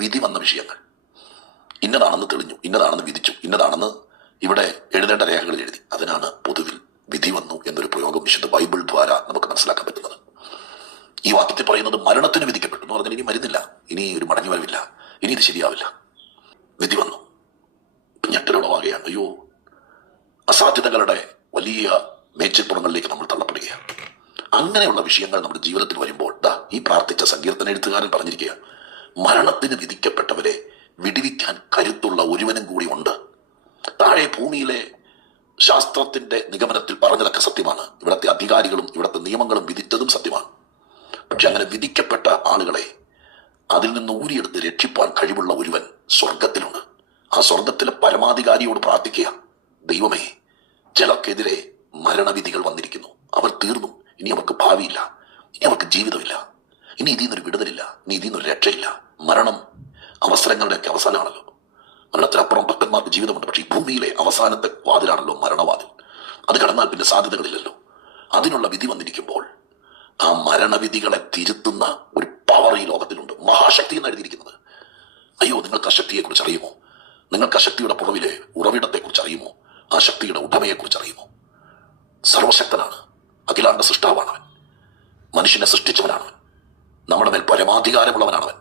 വിധി വന്ന വിഷയങ്ങൾ. ഇന്നതാണെന്ന് തെളിഞ്ഞു ഇന്നതാണെന്ന് വിധിച്ചു ഇന്നതാണെന്ന് ഇവിടെ എഴുതേണ്ട രേഖകളിൽ എഴുതി. അതിനാണ് പൊതുവിൽ വിധി വന്നു എന്നൊരു പ്രയോഗം വിശുദ്ധ ബൈബിൾ ദ്വാര നമുക്ക് മനസ്സിലാക്കാൻ പറ്റുന്നത്. ഈ വാക്യത്തിൽ പറയുന്നത് മരണത്തിന് വിധിക്കപ്പെട്ടു എന്ന് പറഞ്ഞാൽ ഇനി മരുന്നില്ല ഇനി ഒരു മടങ്ങി വരവില്ല ഇനി ഇത് ശരിയാവില്ല. വിധി വന്നു. ഞെട്ടലുളവാകുകയാണ് അയ്യോ അസാധ്യതകളുടെ വലിയ മേച്ചിപ്പുറങ്ങളിലേക്ക് നമ്മൾ തള്ളപ്പെടുകയാണ്. അങ്ങനെയുള്ള വിഷയങ്ങൾ നമ്മുടെ ജീവിതത്തിൽ വരുമ്പോൾ ദാ ഈ പ്രാർത്ഥിച്ച സങ്കീർത്തന എഴുത്തുകാരൻ പറഞ്ഞിരിക്കുക മരണത്തിന് വിധിക്കപ്പെട്ടവരെ വിടിവിക്കാൻ കരുത്തുള്ള ഒരുവനും കൂടി ഉണ്ട്. താഴെ ഭൂമിയിലെ ശാസ്ത്രത്തിന്റെ നിഗമനത്തിൽ പറഞ്ഞതൊക്കെ സത്യമാണ്. ഇവിടുത്തെ അധികാരികളും ഇവിടുത്തെ നിയമങ്ങളും വിധിച്ചതും സത്യമാണ്. പക്ഷെ അങ്ങനെ വിധിക്കപ്പെട്ട ആളുകളെ അതിൽ നിന്ന് ഊരിയെടുത്ത് രക്ഷിപ്പാൻ കഴിവുള്ള ഒരുവൻ സ്വർഗത്തിലുണ്ട് ആ സ്വർഗത്തിലെ പരമാധികാരിയോട് പ്രാർത്ഥിക്കുക. ദൈവമേ ചിലർക്കെതിരെ മരണവിധികൾ വന്നിരിക്കുന്നു. അവർ തീർന്നു. ഇനി അവർക്ക് ഭാവിയില്ല. ഇനി അവർക്ക് ജീവിതമില്ല. ഇനി ഇതിൽ നിന്നൊരു വിടുതലില്ല ഇനി ഇതിൽ നിന്നൊരു രക്ഷയില്ല. മരണം അവസരങ്ങളുടെയൊക്കെ അവസാനമാണല്ലോ. മരണത്തിനപ്പുറം ഭക്തന്മാർക്ക് ജീവിതമുണ്ട്. പക്ഷേ ഈ ഭൂമിയിലെ അവസാനത്തെ വാതിലാണല്ലോ മരണവാതിൽ. അത് കടന്നാൽ പിന്നെ സാധ്യതകളില്ലല്ലോ. അതിനുള്ള വിധി വന്നിരിക്കുമ്പോൾ ആ മരണവിധികളെ തിരുത്തുന്ന ഒരു പവർ ഈ ലോകത്തിലുണ്ട്. മഹാശക്തി എന്ന് എഴുതിയിരിക്കുന്നത്. അയ്യോ നിങ്ങൾക്ക് ആ ശക്തിയെക്കുറിച്ച് അറിയുമോ? നിങ്ങൾക്ക് ആ ശക്തിയുടെ പുറവിലെ ഉറവിടത്തെക്കുറിച്ച് അറിയുമോ? ആ ശക്തിയുടെ ഉടമയെക്കുറിച്ച് അറിയുമോ? സർവശക്തനാണ്. അഖിലാണ്ട സൃഷ്ടാവാണ് അവൻ മനുഷ്യനെ സൃഷ്ടിച്ചവനാണവൻ. നമ്മുടെ മേൽ പരമാധികാരമുള്ളവനാണവൻ.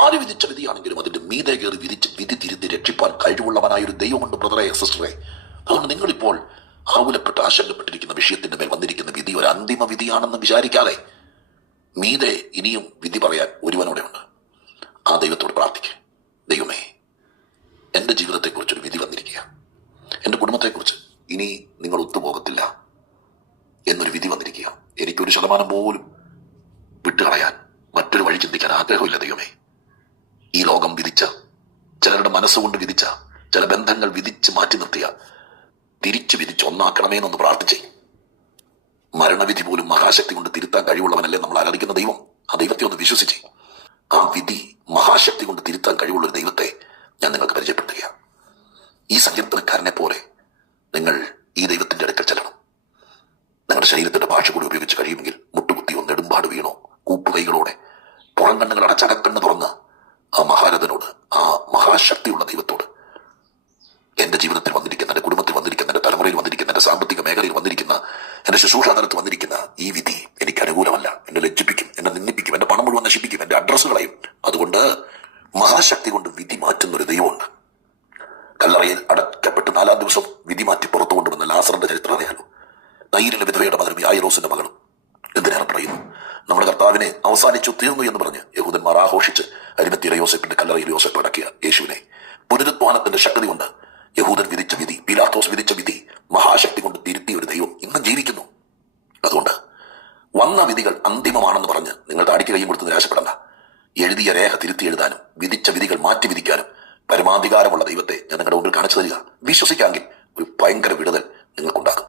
ആര് വിധിച്ച വിധിയാണെങ്കിലും അതിന്റെ മീതെ കയറി വിധിച്ച് വിധി തിരുത്തി രക്ഷിപ്പാൻ കഴിവുള്ളവനായ ഒരു ദൈവമുണ്ട് ബ്രദറെ സിസ്റ്ററെ. അതുകൊണ്ട് നിങ്ങളിപ്പോൾ ആകുലപ്പെട്ട് ആശങ്കപ്പെട്ടിരിക്കുന്ന വിഷയത്തിന്റെ മേൽ വന്നിരിക്കുന്ന വിധി ഒരു അന്തിമ വിധിയാണെന്ന് വിചാരിക്കാതെ മീതെ ഇനിയും വിധി പറയാൻ ഒരുവനോടെ ഉണ്ട്. ആ ദൈവത്തോട് പ്രാർത്ഥിക്കുക ദൈവമേ എന്റെ ജീവിതത്തെക്കുറിച്ചൊരു വിധി വന്നിരിക്കുക. എന്റെ കുടുംബത്തെക്കുറിച്ച് ഇനി നിങ്ങൾ ഒത്തുപോകത്തില്ല എന്നൊരു വിധി വന്നിരിക്കുക. എനിക്കൊരു ശതമാനം പോലും വിട്ടുകളയാൻ മറ്റൊരു വഴി ചിന്തിക്കാൻ ആഗ്രഹമില്ല ദൈവമേ. ഈ ലോകം വിധിച്ച ചിലരുടെ മനസ്സുകൊണ്ട് വിധിച്ച ചില ബന്ധങ്ങൾ വിധിച്ച് മാറ്റി നിർത്തിയ തിരിച്ചു വിധിച്ച് ഒന്നാക്കണമേ എന്നൊന്ന് പ്രാർത്ഥിച്ചേ. മരണവിധി പോലും മഹാശക്തി കൊണ്ട് തിരുത്താൻ കഴിവുള്ളവനല്ലേ നമ്മൾ ആരാധിക്കുന്ന ദൈവം? ആ ദൈവത്തെ ഒന്ന് വിശ്വസിച്ചേ. ആ വിധി മഹാശക്തി കൊണ്ട് തിരുത്താൻ കഴിവുള്ള ഒരു ദൈവത്തെ ഞാൻ നിങ്ങൾക്ക് പരിചയപ്പെടുത്തുകയാണ്. ഈ സങ്കീർത്തനക്കാരനെ പോലെ നിങ്ങൾ ഈ ദൈവത്തിന്റെ അടുക്കൽ ചെല്ലണം നിങ്ങളുടെ ശരീരത്തിന്റെ ഭാഷ കൂടി ഉപയോഗിച്ച് കഴിയുമെങ്കിൽ മുട്ടുകുത്തിയോ നെടുമ്പാട് വീണോ കൂപ്പുകൈകളോടെ പുറം കണ്ണുകൾ അടച്ചകക്കണ്ണ് തുറന്ന് ആ മഹാരഥനോട് ആ മഹാശക്തിയുള്ള ദൈവത്തോട് എന്റെ ജീവിതത്തിൽ വന്നിരിക്കുന്ന എന്റെ കുടുംബത്തിൽ വന്നിരിക്കുന്ന എന്റെ തലമുറയിൽ വന്നിരിക്കുന്ന എന്റെ സാമ്പത്തിക മേഖലയിൽ വന്നിരിക്കുന്ന എന്റെ ശുശ്രൂഷാതലത്ത് വന്നിരിക്കുന്ന ഈ വിധി എനിക്ക് അനുകൂലമല്ല. എന്നെ ലജ്ജിപ്പിക്കും എന്നെ നിന്ദിപ്പിക്കും എന്റെ പണം മുഴുവൻ നശിപ്പിക്കും എന്റെ അഡ്രസ്സ് കളയും. അതുകൊണ്ട് മഹാശക്തി കൊണ്ട് വിധി മാറ്റുന്ന ഒരു ദൈവമുണ്ട്. കല്ലറയിൽ അടക്കപ്പെട്ട് നാലാം ദിവസം വിധി മാറ്റി പുറത്തു കൊണ്ടുവന്ന ലാസറിന്റെ ചരിത്രം അറിയാലോ? നൈരിലെ വിധവയുടെ മകനും ആയിറോസിന്റെ മകളും എന്തിനേറെ പറയുന്നു? നമ്മുടെ കർത്താവിനെ അവസാനിച്ചു തീർന്നു എന്ന് പറഞ്ഞ് യഹൂദന്മാർ ആഘോഷിച്ച് അരിമത്തിയിലെ യോസെപ്പിന്റെ കല്ലറയിൽ യോസെപ്പ് അടക്കിയ യേശുവിനെ. പുനരുത്വാനത്തിന്റെ ശക്തി കൊണ്ട് യഹൂദൻ വിധിച്ച വിധി പിലാത്തോസ് വിധിച്ച വിധി മഹാശക്തി കൊണ്ട് തിരുത്തിയ ഒരു ദൈവം ഇന്നും ജീവിക്കുന്നു അതുകൊണ്ട് വന്ന വിധികൾ അന്തിമമാണെന്ന് പറഞ്ഞ് നിങ്ങൾ താടിക്ക് കൈയും കൊടുത്ത് നിരാശപ്പെടണ്ട എഴുതിയ രേഖ തിരുത്തി എഴുതാനും വിധിച്ച വിധികൾ മാറ്റി വിധിക്കാനും പരമാധികാരമുള്ള ദൈവത്തെ ഞാൻ നിങ്ങളുടെ മുമ്പിൽ കാണിച്ചു തരിക. വിശ്വസിക്കാമെങ്കിൽ ഒരു ഭയങ്കര വിടുതൽ നിങ്ങൾക്കുണ്ടാകും.